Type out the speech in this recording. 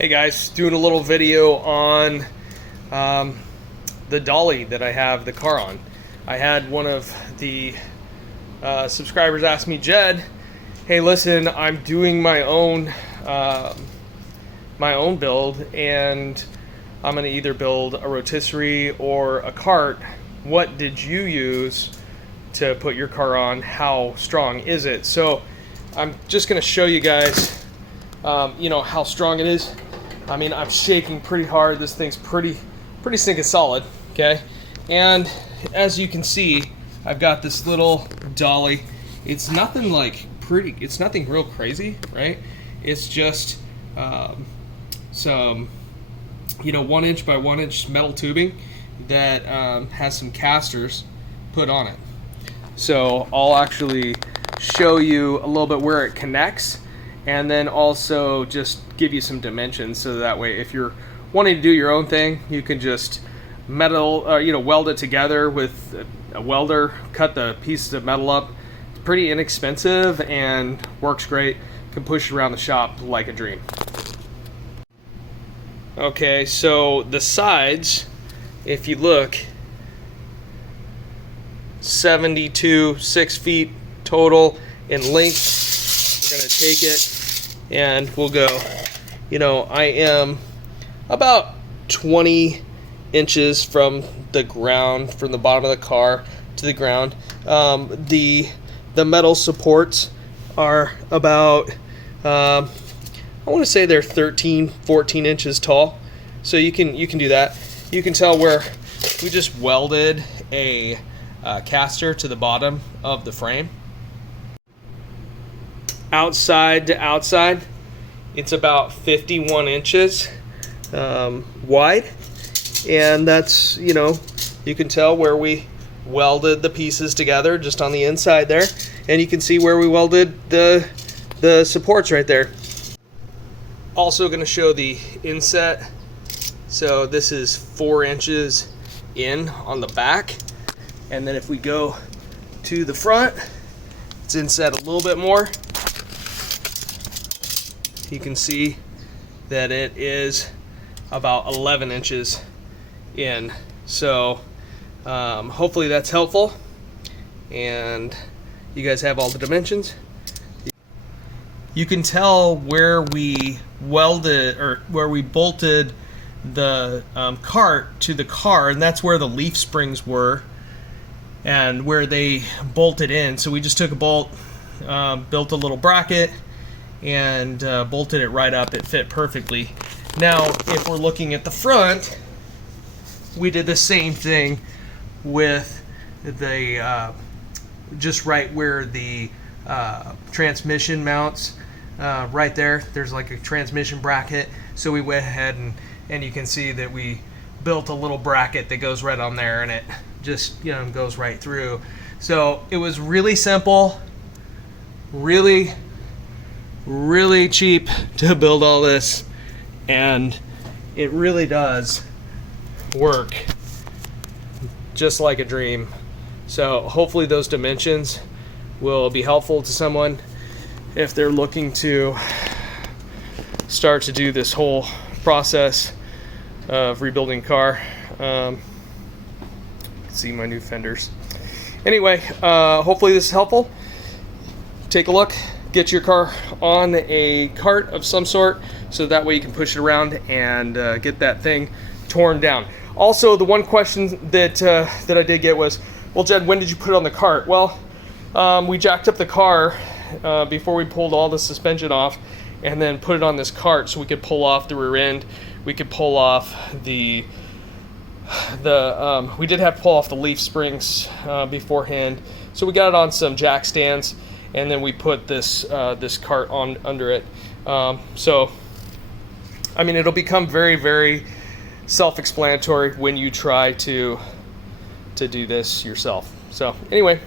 Hey guys, doing a little video on the dolly that I have the car on. I had one of the subscribers ask me, Jed, hey listen, I'm doing my own build, and I'm going to either build a rotisserie or a cart. What did you use to put your car on? How strong is it? So I'm just going to show you guys how strong it is. I mean, I'm shaking pretty hard. This thing's pretty stinking solid, okay? And as you can see, I've got this little dolly. It's nothing it's nothing real crazy, right? It's just some 1 inch by 1 inch metal tubing that has some casters put on it. So I'll actually show you a little bit where it connects, and then also just give you some dimensions, so that way if you're wanting to do your own thing, you can just weld it together with a welder, cut the pieces of metal up. It's pretty inexpensive and works great. Can push it around the shop like a dream. Okay, so the sides, if you look, 6 feet total in length. We're gonna take it and we'll go, I am about 20 inches from the ground, from the bottom of the car to the ground. The metal supports are about, I want to say they're 13-14 inches tall. So you can do that. You can tell where we just welded a caster to the bottom of the frame. Outside to outside, it's about 51 inches wide, and that's, you can tell where we welded the pieces together just on the inside there, and you can see where we welded the supports right there. Also going to show the inset. So this is 4 inches in on the back, and then if we go to the front, it's inset a little bit more. You can see that it is about 11 inches in. So hopefully that's helpful, and you guys have all the dimensions. You can tell where we welded, or where we bolted the cart to the car, and that's where the leaf springs were and where they bolted in. So we just took a bolt, built a little bracket, and bolted it right up. It fit perfectly. Now if we're looking at the front, we did the same thing with the just right where the transmission mounts, right there's like a transmission bracket. So we went ahead and you can see that we built a little bracket that goes right on there, and it just goes right through. So it was really simple, really cheap to build all this, and it really does work just like a dream. So hopefully those dimensions will be helpful to someone if they're looking to start to do this whole process of rebuilding a car. See my new fenders. Anyway, hopefully this is helpful. Take a look. Get your car on a cart of some sort, so that way you can push it around and get that thing torn down. Also, the one question that I did get was, well, Jed, when did you put it on the cart? Well, we jacked up the car before we pulled all the suspension off, and then put it on this cart so we could pull off the rear end. We could pull off we did have to pull off the leaf springs beforehand. So we got it on some jack stands, and then we put this cart on under it. So I mean, it'll become very self-explanatory when you try to do this yourself. So anyway.